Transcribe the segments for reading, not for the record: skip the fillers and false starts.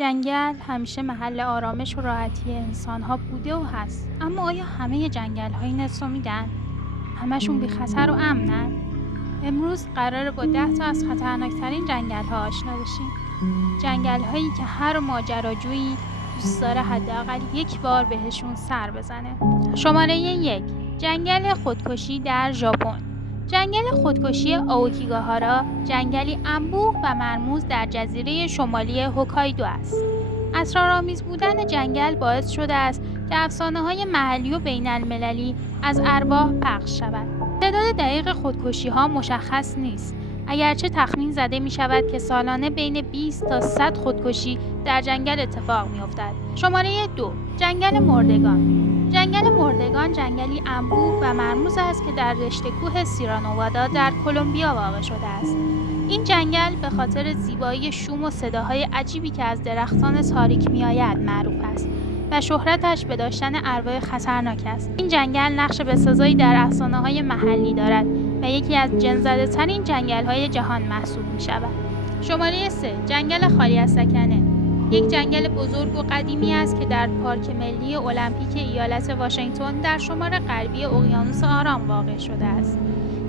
جنگل همیشه محل آرامش و راحتی انسان‌ها بوده و هست. اما آیا همه جنگل‌ها این حس رو میدن؟ همشون بی خطر و امنن؟ امروز قراره با 10 تا از خطرناکترین جنگل‌ها آشنا بشیم. جنگل‌هایی که هر ماجراجویی دوست داره حداقل یک بار بهشون سر بزنه. شماره 1: جنگل خودکشی در ژاپن. جنگل خودکشی آوکیگاهارا جنگلی انبوه و مرموز در جزیره شمالی هوکایدو است. اسرارآمیز بودن جنگل باعث شده است که افسانه‌های محلی و بین‌المللی از ارواح پخش شود. تعداد دقیق خودکشی‌ها مشخص نیست، اگرچه تخمین زده می شود که سالانه بین 20 تا 100 خودکشی در جنگل اتفاق می افتد. شماره 2: جنگل مردگان. جنگل مردگان جنگلی انبوه و مرموز است که در رشته کوه سیرانووادا در کلمبیا واقع شده است. این جنگل به خاطر زیبایی شوم و صداهای عجیبی که از درختان تاریک میآید معروف است و شهرتش به داشتن ارواح خطرناک است. این جنگل نقش بسزایی در افسانه‌های محلی دارد و یکی از جن‌زده‌ترین جنگل‌های جهان محسوب می‌شود. شماره 3: جنگل خالی از سکنه. یک جنگل بزرگ و قدیمی است که در پارک ملی المپیک ایالت واشنگتن در شمال غربی اقیانوس آرام واقع شده است.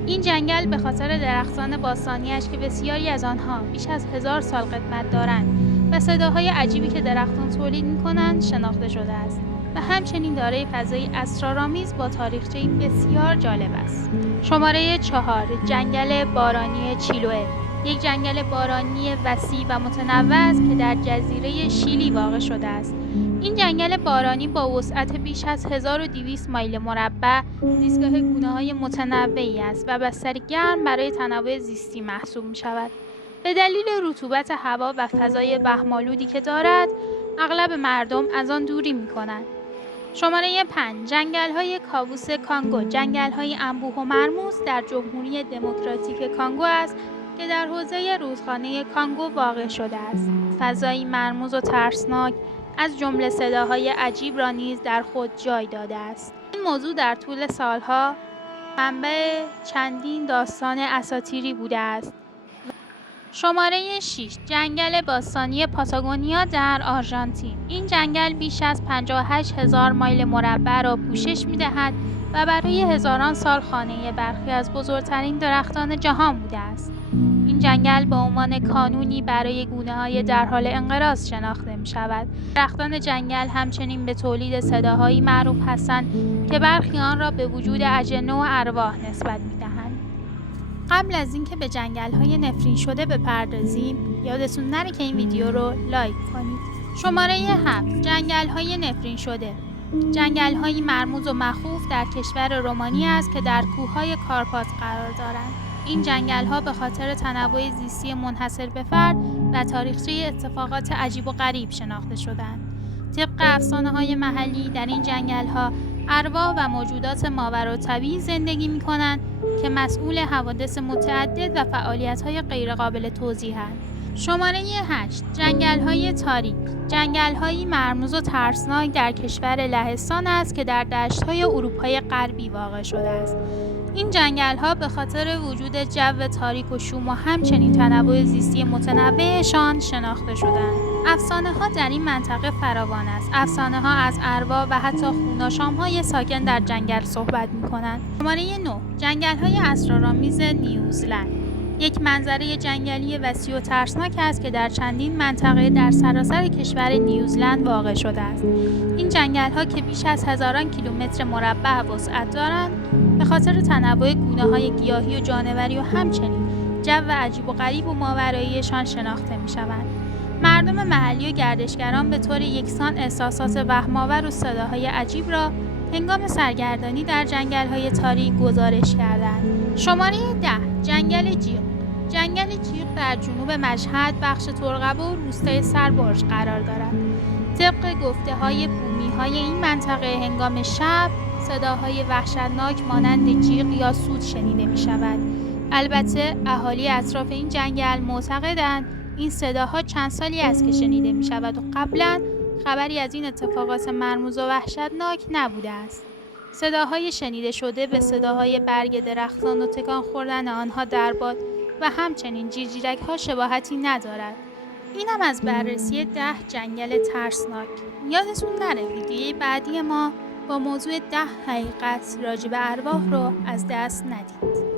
این جنگل به خاطر درختان باستانی‌اش که بسیاری از آنها بیش از 1000 سال قدمت دارند و صداهای عجیبی که درختان تولید می‌کنند شناخته شده است و همچنین دارای فضایی اسرارآمیز با تاریخچه‌ای بسیار جالب است. شماره 4: جنگل بارانی چیلوئه. یک جنگل بارانی وسیع و متنوع است که در جزیره شیلی واقع شده است. این جنگل بارانی با وسعت بیش از 1200 مایل مربع زیستگاه گونه‌های متنوعی است و بستر گرم برای تنوع زیستی محسوب می‌شود. به دلیل رطوبت هوا و فضای وهم‌آلودی که دارد، اغلب مردم از آن دوری می‌کنند. شماره 5: جنگل‌های کاووس کانگو. جنگل‌های انبوه و مرموز در جمهوری دموکراتیک کانگو است که در حوزه رودخانه کانگو واقع شده است. فضایی مرموز و ترسناک از جمله صداهای عجیب را نیز در خود جای داده است. این موضوع در طول سالها منبع چندین داستان اساطیری بوده است. شماره 6: جنگل باستانی پاتاگونیا در آرژانتین. این جنگل بیش از 58,000 مایل مربع را پوشش می‌دهد و برای هزاران سال خانه برخی از بزرگترین درختان جهان بوده است. این جنگل به عنوان کانونی برای گونه‌های در حال انقراض شناخته می‌شود. درختان جنگل همچنین به تولید صداهایی معروف هستند که برخی آن را به وجود اجنه و ارواح نسبت می‌دهند. قبل از اینکه به جنگل‌های نفرین شده بپردازیم، یادتون نره که این ویدیو رو لایک کنید. شماره 7: جنگل‌های نفرین شده. جنگل‌های مرموز و مخوف در کشور رومانی است که در کوه‌های کارپات قرار دارند. این جنگل‌ها به خاطر تنوع زیستی منحصر به فرد و تاریخچه اتفاقات عجیب و غریب شناخته شدند. طبق افسانه‌های محلی در این جنگل‌ها ارواح و موجودات ماورالطبیعی زندگی می‌کنند که مسئول حوادث متعدد و فعالیت‌های غیرقابل توضیح‌اند. شماره 8: جنگل‌های تاریک. جنگل‌هایی مرموز و ترسناک در کشور لهستان است که در دشت‌های اروپای غربی واقع شده است. این جنگل‌ها به خاطر وجود جو تاریک و شوم و همچنین تنوع زیستی متنوعشان شناخته شدند. افسانه‌ها در این منطقه فراوان است. افسانه‌ها از ارواح و حتی خوناشام‌های ساکن در جنگل صحبت می‌کنند. شماره 9: جنگل‌های اسرارآمیز نیوزلند. یک منظره جنگلی وسیع و ترسناک است که در چندین منطقه در سراسر کشور نیوزلند واقع شده است. این جنگل‌ها که بیش از هزاران کیلومتر مربع وسعت دارند، به خاطر تنوع گونه‌های گیاهی و جانوری و همچنین جو عجیب و غریب و ماورایی‌شان شناخته می‌شوند. مردم محلی و گردشگران به طور یکسان احساسات وهم‌آور و صداهای عجیب را هنگام سرگردانی در جنگل‌های تاریک گزارش کردند. شماره 10: جنگل جیغ. جنگل جیغ در جنوب مشهد، بخش ترقبه و روستای سربرج قرار دارد. طبق گفته‌های بومی‌های این منطقه هنگام شب صداهای وحشتناک مانند جیغ یا سوت شنیده می‌شود. البته اهالی اطراف این جنگل معتقدند این صداها چند سالی است که شنیده می‌شود و قبلاً خبری از این اتفاقات مرموز و وحشتناک نبوده است. صداهای شنیده شده به صداهای برگ درختان و تکان خوردن آنها در باد و همچنین جیرجیرک‌ها شباهتی ندارد. اینم از بررسی 10 جنگل ترسناک. یادتون نره ویدیوی بعدی ما با موضوع 10 حقیقت راجع به ارواح رو از دست ندید.